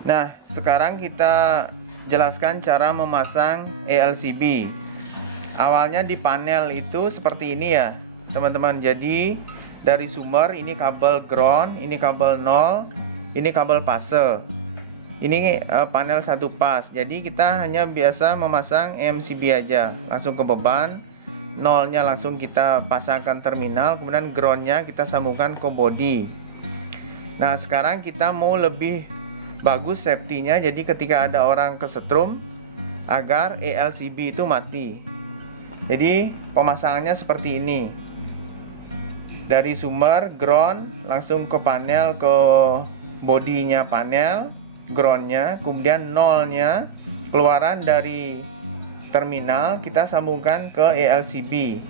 Nah, sekarang kita jelaskan cara memasang ELCB. Awalnya di panel itu seperti ini ya, teman-teman. Jadi dari sumber ini kabel ground, ini kabel 0, ini kabel fase. Ini panel satu pas. Jadi kita hanya biasa memasang EMCB aja, langsung ke beban. Nolnya langsung kita pasangkan terminal, kemudian groundnya kita sambungkan ke body. Nah, sekarang kita mau lebih bagus safety-nya, jadi ketika ada orang kesetrum agar ELCB itu mati. Jadi pemasangannya seperti ini. Dari sumber ground langsung ke panel, ke bodinya panel, groundnya, kemudian nolnya keluaran dari terminal kita sambungkan ke ELCB.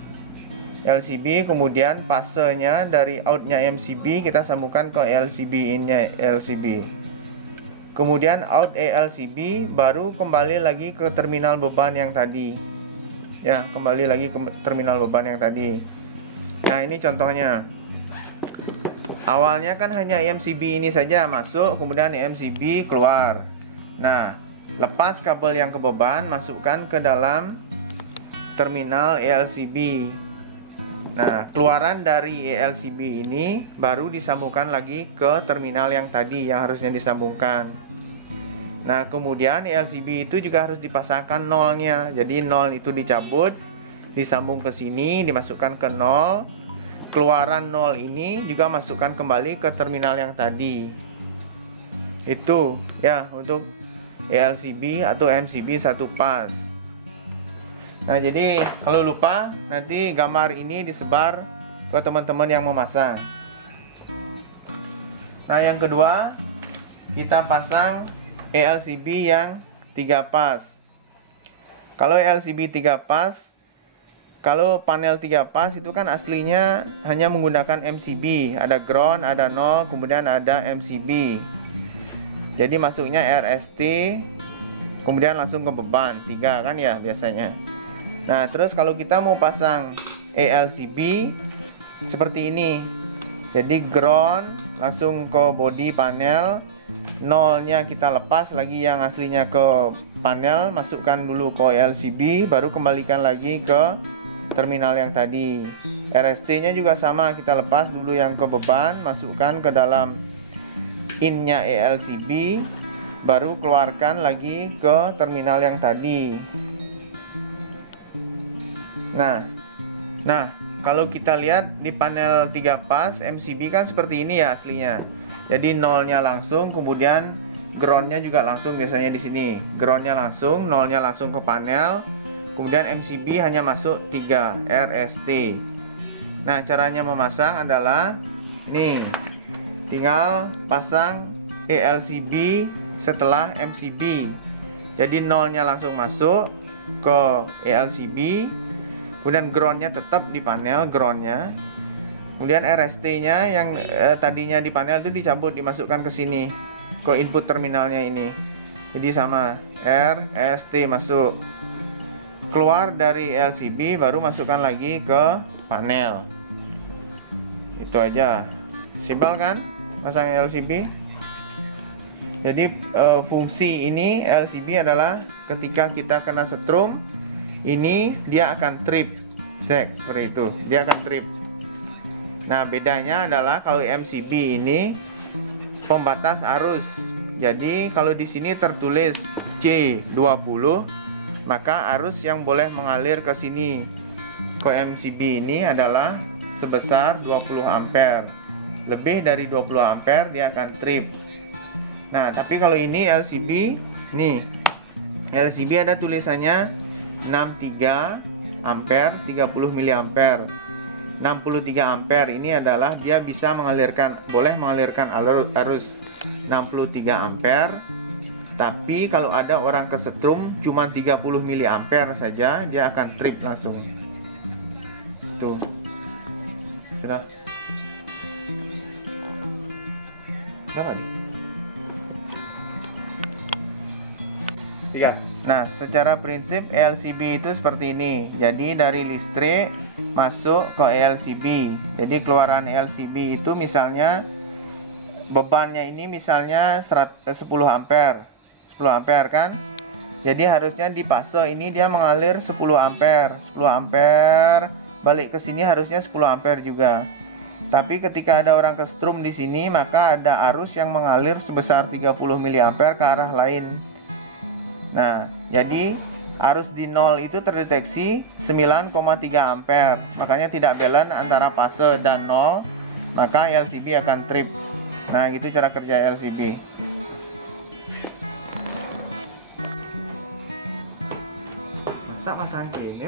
LCB, kemudian pasenya dari outnya MCB kita sambungkan ke LCB innya LCB. Kemudian out ELCB baru kembali lagi ke terminal beban yang tadi. Ya, kembali lagi ke terminal beban yang tadi. Nah, ini contohnya. Awalnya kan hanya MCB ini saja masuk, kemudian MCB keluar. Nah, lepas kabel yang ke beban, masukkan ke dalam terminal ELCB. Nah, keluaran dari ELCB ini baru disambungkan lagi ke terminal yang tadi yang harusnya disambungkan. Nah, kemudian ELCB itu juga harus dipasangkan nolnya. Jadi nol itu dicabut, disambung ke sini, dimasukkan ke nol. Keluaran nol ini juga masukkan kembali ke terminal yang tadi. Itu ya untuk ELCB atau MCB satu pas. Nah, jadi kalau lupa nanti gambar ini disebar ke teman-teman yang memasang. Nah, yang kedua kita pasang ELCB yang 3 pas. Kalau ELCB 3 pas, kalau panel 3 pas itu kan aslinya hanya menggunakan MCB, ada ground, ada nol, kemudian ada MCB. Jadi masuknya RST, kemudian langsung ke beban 3 kan ya biasanya. Nah, terus kalau kita mau pasang ELCB seperti ini. Jadi ground langsung ke body panel, nolnya kita lepas lagi yang aslinya ke panel, masukkan dulu ke ELCB, baru kembalikan lagi ke terminal yang tadi. RST-nya juga sama, kita lepas dulu yang ke beban, masukkan ke dalam in-nya ELCB, baru keluarkan lagi ke terminal yang tadi. Nah, kalau kita lihat di panel 3 pas MCB kan seperti ini ya aslinya. Jadi nolnya langsung, kemudian groundnya juga langsung biasanya di sini. Groundnya langsung, nolnya langsung ke panel, kemudian MCB hanya masuk 3 RST. Nah, caranya memasang adalah nih, tinggal pasang ELCB setelah MCB. Jadi nolnya langsung masuk ke ELCB. Kemudian groundnya tetap di panel, groundnya. Kemudian RST-nya yang tadinya di panel itu dicabut, dimasukkan ke sini, ke input terminalnya ini. Jadi sama, RST masuk. Keluar dari LCB, baru masukkan lagi ke panel. Itu aja. Simpel kan pasang LCB? Jadi fungsi ini LCB adalah ketika kita kena setrum, ini dia akan trip, cek seperti itu, dia akan trip. Nah, bedanya adalah kalau MCB ini pembatas arus. Jadi kalau di sini tertulis C20, maka arus yang boleh mengalir ke sini ke MCB ini adalah sebesar 20 ampere. Lebih dari 20 ampere dia akan trip. Nah, tapi kalau ini LCB, nih LCB ada tulisannya 63 ampere, 30 miliampere. 63 ampere ini adalah dia bisa mengalirkan, boleh mengalirkan arus 63 ampere. Tapi kalau ada orang kesetrum cuma 30 miliampere saja, dia akan trip langsung. Tuh. Sudah. Berapa nih? 3. Nah, secara prinsip LCB itu seperti ini. Jadi dari listrik masuk ke LCB. Jadi keluaran LCB itu misalnya bebannya ini misalnya 10 ampere. 10 ampere kan? Jadi harusnya di fase ini dia mengalir 10 ampere. 10 ampere balik ke sini harusnya 10 ampere juga. Tapi ketika ada orang kesetrum di sini, maka ada arus yang mengalir sebesar 30 mA ke arah lain. Nah, jadi arus di 0 itu terdeteksi 9,3 ampere. Makanya tidak balance antara fase dan 0, maka LCB akan trip. Nah, gitu cara kerja LCB. Masa pasang ini